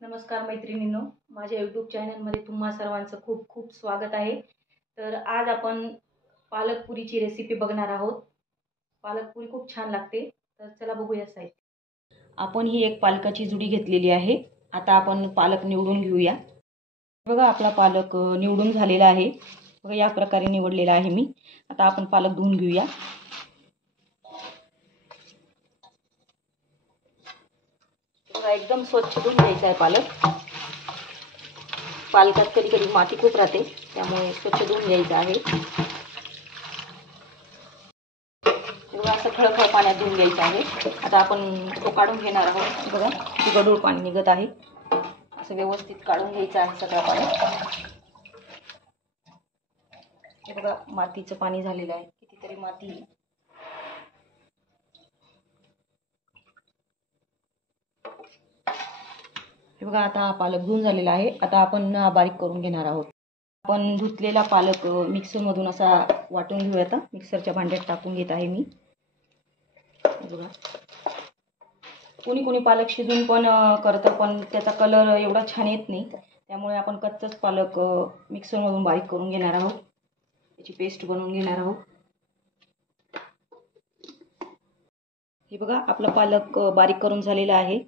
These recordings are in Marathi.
नमस्कार मैत्रिणींनो, माझ्या यूट्यूब चॅनलमध्ये तुम्हा सर्वांचं खूप खूप स्वागत आहे। तर आज आपण पालकपुरीची रेसिपी बघणार आहोत। पालकपुरी खूप छान लागते, तर चला बघूया साहित्य। आपण ही एक पालकाची जुडी घेतलेली आहे। आता आपण पालक निवडून घेऊया। बघा आपला पालक निवडून झालेला आहे। बघा या प्रकारे निवडलेला आहे मी। आता आपण पालक धुवून घेऊया। एकदम स्वच्छ धुवून घ्यायचा आहे पालक। पालकात कधी कधी माती खूप राहते, त्यामुळे स्वच्छ धुवून घ्यायचं आहे। असं खळखळ पाण्यात धुवून घ्यायचं आहे। आता आपण तो काढून घेणार आहोत। बघा की गढूळ पाणी निघत आहे, असं व्यवस्थित काढून घ्यायचं आहे सगळं पाणी। हे बघा मातीचं पाणी झालेलं आहे, कितीतरी माती। हे बघा आता हा पालक धुवून झालेला आहे। आता आपण बारीक करून घेणार आहोत। आपण धुतलेला पालक मिक्सरमधून असा वाटून घेऊया। आता मिक्सरच्या भांड्यात टाकून घेत आहे मी। बघा कोणी कोणी पालक शिजून पण करतं, पण त्याचा कलर एवढा छान येत नाही, त्यामुळे आपण कच्चाच पालक मिक्सरमधून बारीक करून घेणार आहोत। त्याची पेस्ट बनवून घेणार आहोत। हे बघा आपला पालक बारीक करून झालेला आहे।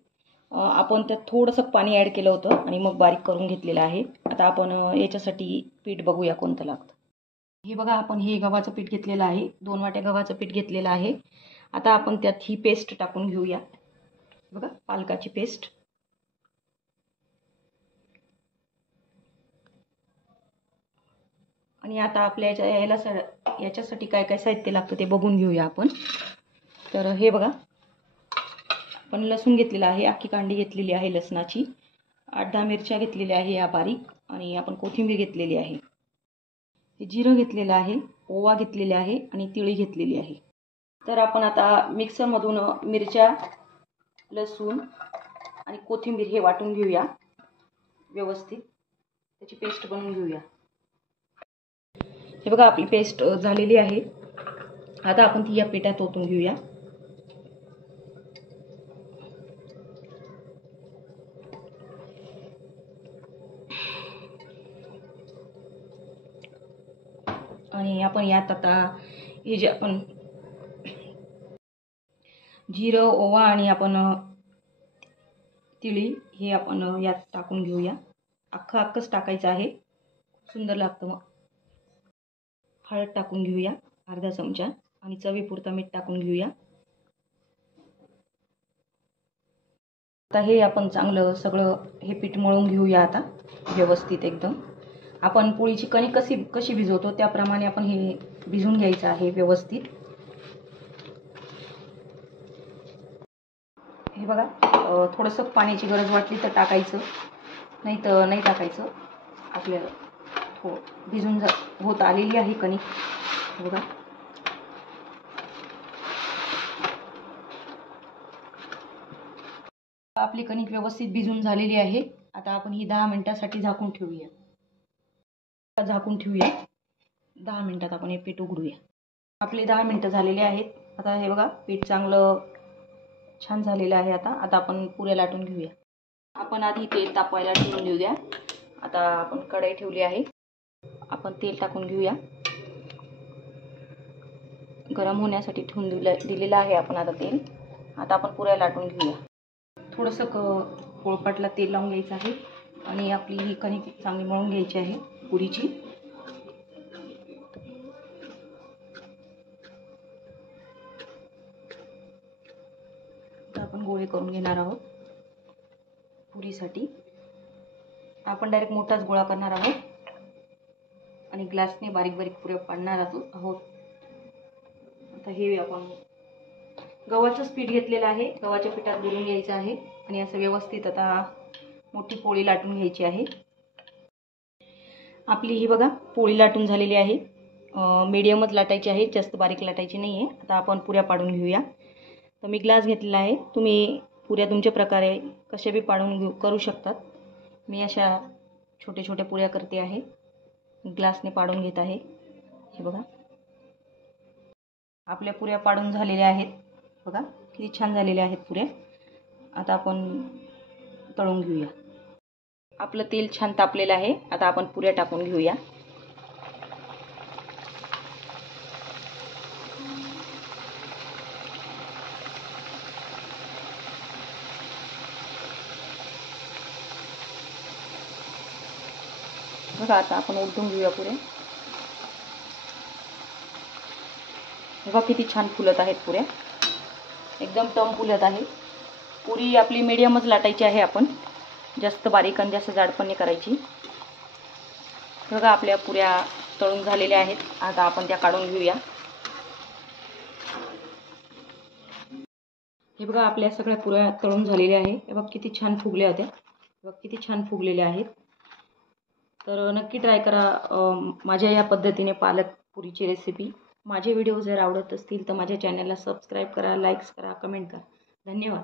आपण त्यात थोडंसं पाणी ॲड केलं होतं आणि मग बारीक करून घेतलेलं आहे। आता आपण याच्यासाठी पीठ बघूया कोणतं लागतं। हे बघा आपण हे गव्हाचं पीठ घेतलेलं आहे। 2 वाट्या गव्हाचं पीठ घेतलेलं आहे। आता आपण त्यात ही पेस्ट टाकून घेऊया। बघा पालकाची पेस्ट। आणि आता आपल्या याच्यासाठी काय काय साहित्य लागतं ते बघून घेऊया आपण। तर हे बघा आपण लसूण घेतलेला आहे, अख्खी कांडी घेतलेली आहे लसणाची, 8-10 मिरच्या घेतलेल्या आहे या बारीक, आणि आपण कोथिंबीर घेतलेली आहे। हे जिरं घेतलेलं आहे, ओवा घेतलेला आहे आणि तिळी घेतलेली आहे। तर आपण आता मिक्सरमधून मिरच्या, लसूण आणि कोथिंबीर हे वाटून घेऊया व्यवस्थित, त्याची पेस्ट बनवून घेऊया। हे बघा आपली पेस्ट झालेली आहे। आता आपण ती या पिठात ओतून घेऊया। आणि आपण यात आता हे जे आपण जिरं, ओवा आणि आपण तिळी हे आपण यात टाकून घेऊया। अख्खंच टाकायचं आहे, सुंदर लागतं। मग हळद टाकून घेऊया अर्धा चमचा आणि चवीपुरतं मीठ टाकून घेऊया। आता हे आपण चांगलं सगळं हे पीठ मळून घेऊया आता व्यवस्थित एकदम। आपण पोळीची कणिक कशी भिजवतो त्याप्रमाणे आपण हे भिजवून घ्यायचं आहे व्यवस्थित। हे बघा थोडंसं पाण्याची गरज वाटली तर टाकायचं, नाही तर नाही टाकायचं। आपल्याला भिजून होत आलेली आहे कणिक। बघा आपली कणिक व्यवस्थित भिजून झालेली आहे। आता आपण ही 10 मिनिटांसाठी झाकून ठेवूया। 10 मिनिटात आपण हे पीठ उघडूया। आपले 10 मिनिटं झालेले आहेत। आता हे बघा पीठ चांगलं छान झालेलं आहे। आता आपण पुऱ्या लाटून घेऊया। आपण आधी तेल तापवायला ठेवून देऊया। आता आपण कढई ठेवली आहे, आपण तेल टाकून घेऊया। गरम होण्यासाठी ठेवून दिलेलं आहे आपण आता तेल। आता आपण पुऱ्या लाटून घेऊया। थोडंसं पोळपाटला तेल लावून घ्यायचं आहे आणि आपली ही कणिक चांगली मळून घ्यायची आहे पुरीची। आता आपण गोळे करून घेणार आहोत पुरीसाठी। आपण डायरेक्ट मोठाच गोळा करणार आहोत आणि ग्लासने बारीक बारीक पुऱ्या पाडणार आहोत। आता हे आपण गव्हाचंच पीठ घेतलेलं आहे, गव्हाच्या पिठात बुडवून घ्यायचं आहे आणि असं व्यवस्थित आता मोठी पोळी लाटून घ्यायची आहे। आपली ही बघा पोळी लाटून झालेली आहे। मीडियमच लाटायची आहे, जास्त बारीक लाटायची नाही आहे। आता आपण पुऱ्या पाडून घेऊया। तर मी ग्लास घेतलेला आहे, तुम्ही पुऱ्या तुमच्या प्रकारे कशा बी पाडून करू शकतात। मी अशा छोट्या छोट्या पुऱ्या करते आहे, ग्लासने पाडून घेत आहे। हे बघा आपल्या पुऱ्या पाडून झालेल्या आहेत। बघा किती छान झालेल्या आहेत पुऱ्या। आता आपण तळून घेऊया। आपलं तेल छान तापलेलं आहे. आता आपण पुऱ्या टाकून घेऊया. बघा आता आपण उलटून घेऊया पुऱ्या. बघा किती छान फुलत आहेत पुऱ्या, एकदम टम फुलत आहे. पुरी आपली मीडियमच लाटायची आहे आपण, जास्त बारीक आणि जास्त जाड पण नाही करायची. बघा आपल्या पुऱ्या तळून झालेल्या आहेत. आता आपण त्या काढून घेऊया. हे बघा आपल्या सगळ्या पुऱ्या तळून झालेल्या आहे. हे बघ किती छान फुगल्या होत्या. बघ किती छान फुगलेल्या आहेत. तर नक्की ट्राय करा माझ्या या पद्धतीने पालक पुरीची रेसिपी. माझे व्हिडिओ जर आवडत असतील तर माझ्या चॅनलला सबस्क्राईब करा, लाईक्स करा, कमेंट करा. धन्यवाद.